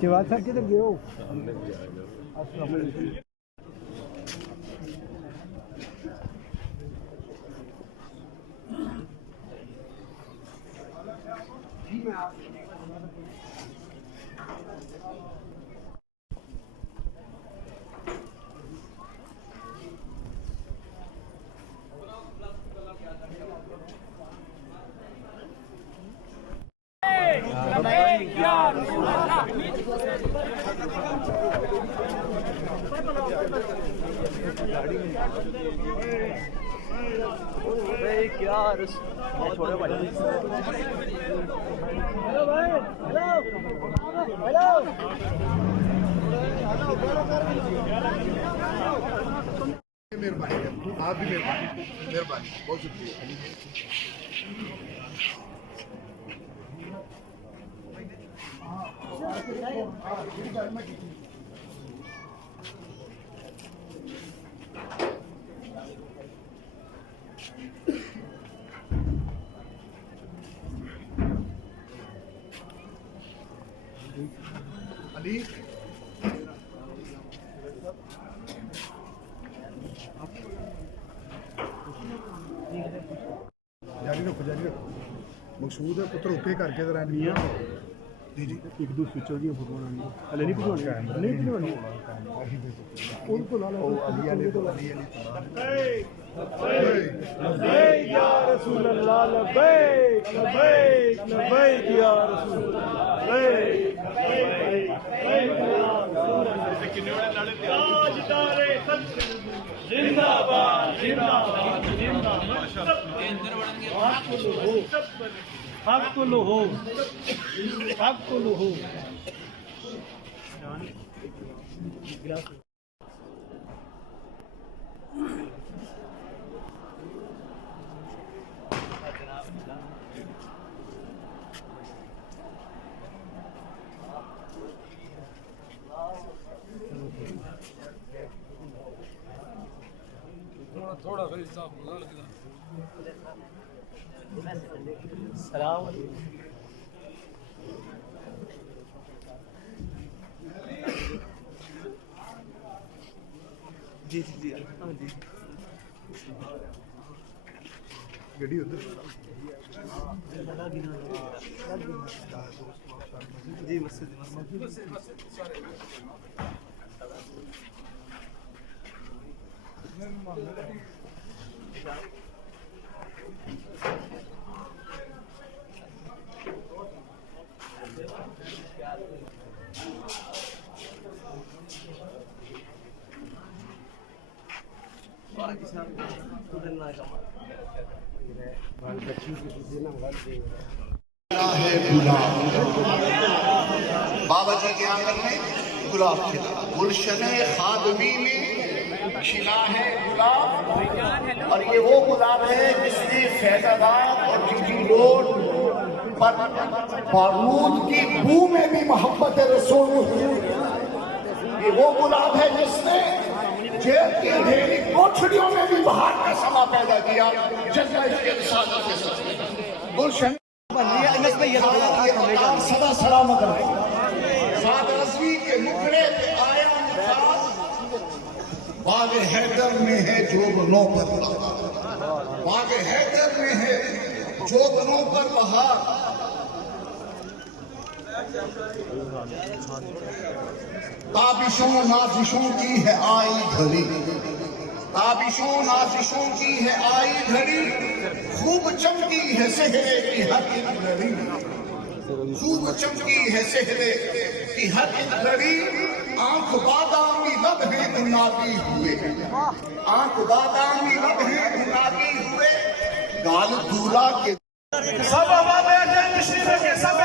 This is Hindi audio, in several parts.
जवाब सर किधर गए हो? मेहरबानी, आप भी मेहरबानी, बहुत शुक्रिया। अली जारी रखो मकसूद है पुत्र उत्ते करके जरा जी जी एक दो स्विच दी फोटो बनानी हले नहीं भिजवानी नहीं भिजवानी उनको ला लो अली लबैक या रसूल अल्लाह लबैक लबैक लबैक या रसूल जिंदाबाद जिंदाबाद थोड़ा सलाम जी जी जी गड्डी उधर जी मस्जिद बाबा जी के आंगन में गुलाब खिला, गुलशन खादमी में खिला है गुलाब, और ये वो गुलाब है जिसने फैजाबाद और जीटी रोड पर बारूद की बू में भी मोहब्बत रसूल हुई। ये वो गुलाब है जिसने जेल की अंधेरी कोठरियों में भी बाहर का समा पैदा किया। जज्बा इसके रिसालत के साथ गुलशन सदा सलामत रहे। साद रज़वी के मुखड़े पे आया बाग हैदर में है जोगनों पर, बाग हैदर में है जोगनों पर बहार। ताबिशों नाजिशों की है आई घड़ी, ताबिशों नाजिशों की है आई घड़ी, खूब चमकी है सेहरे की हर एक लड़ी, खूब चमकी है सेहरे की हर एक लड़ी। आंख बादामी लब है गुलाबी हुए, आंख बादामी लब है गुलाबी हुए, गाल दूल्हा के सब हमारे के सब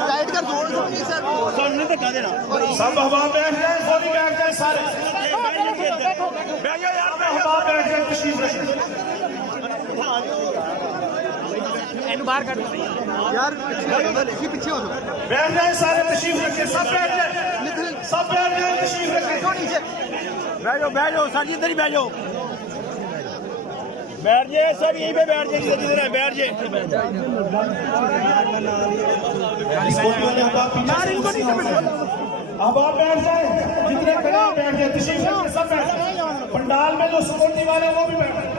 लाइट का जोड़ सर सामने तक देना सब हवा बैठ जाए, थोड़ी बैठ जाए सारे बैठ जाओ यार, हवा बैठ जाए तशरीफ रखिए। बाहर कर यार पीछे हो बैठ जाए सारे, तशरीफ रखें, सब बैठ जाए, सब बैठ जाए, तशरीफ रखें। नीचे बैठ जाओ सर जी, इधर ही बैठ जाओ, बैठ जाए सब, यहीं पे बैठ जाए, जिधर है बैठ जाए। अब आप बैठ जाए, जितने खड़े हैं बैठ जाए, तशरीफ रखें, सब बैठ जाए। पंडाल में जो सिक्योरिटी वाले वो भी बैठ जाए।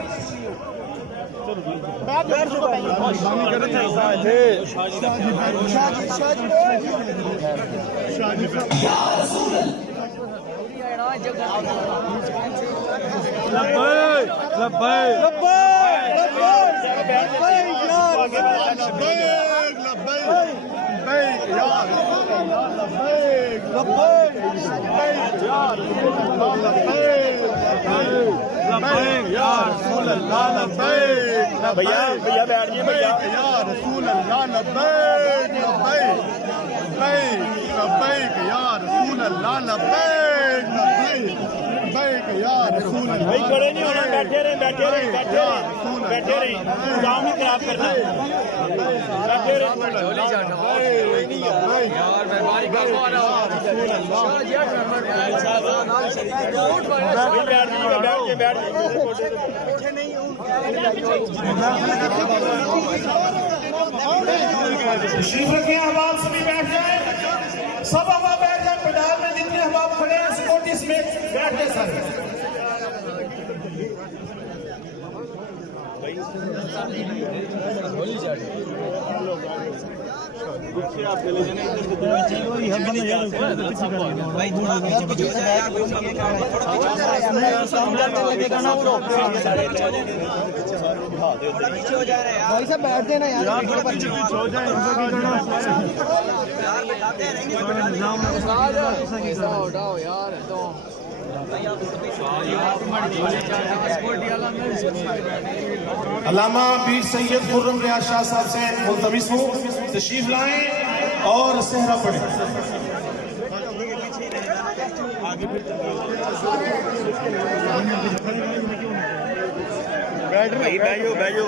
भैया भैया बैठ जाइए भैया। या रसूल अल्लाह लब्बैक लब्बैक लब्बैक लब्बैक या रसूल अल्लाह लब्बैक लब्बैक लब्बैक या रसूल अल्लाह। भाई खड़े नहीं होना, बैठे रहे बैठे रहे बैठे रहे बैठे रहे, काम नहीं खराब करना, बैठे रहे। यार मेहरबानी कर बैठ जाइए, बैठ जाइए। तशरीफ रखें, अहबाब सभी बैठ जाए, सब अहबाब बैठ जाए। पंडाल में जितने अहबाब खड़े हैं सिक्योरिटी में बैठ जाए सारे। भाई साहब बैठ देना यार, अल्लामा पीर सैयद खुर्रम रियाज शाह साहब से मुल्तमिस हूँ तशरीफ लाएं और सेहरा पढ़ें। भाई बैठो बैठो।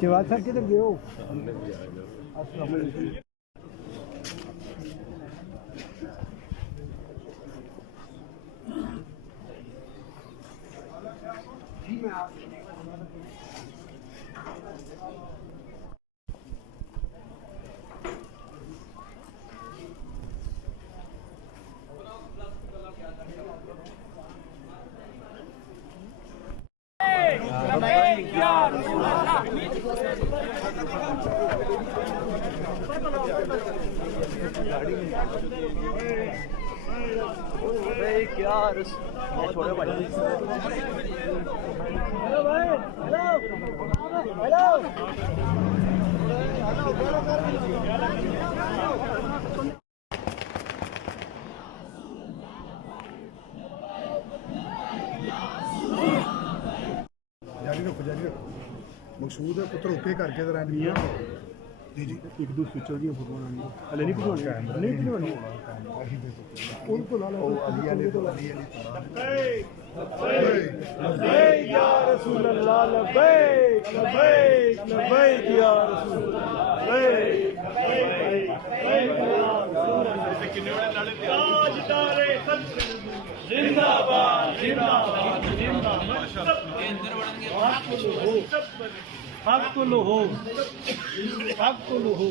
जवाब सर किधर गए हो? छोड़ो भाई। हेलो भाई, हेलो हेलो जारी रखो, जारी रखो। मकसूद है पुत्र ओके करके जरा नहीं जी जी एक दो स्विच दी फोटो बनानी हले नहीं भिजवानी, नहीं भिजवानी उनको ला लो अली वाले तो अली लब्बैक या रसूल अल्लाह, लब्बैक लब्बैक लब्बैक या रसूल जिंदाबाद जिंदाबाद जिंदाबाद। हक हो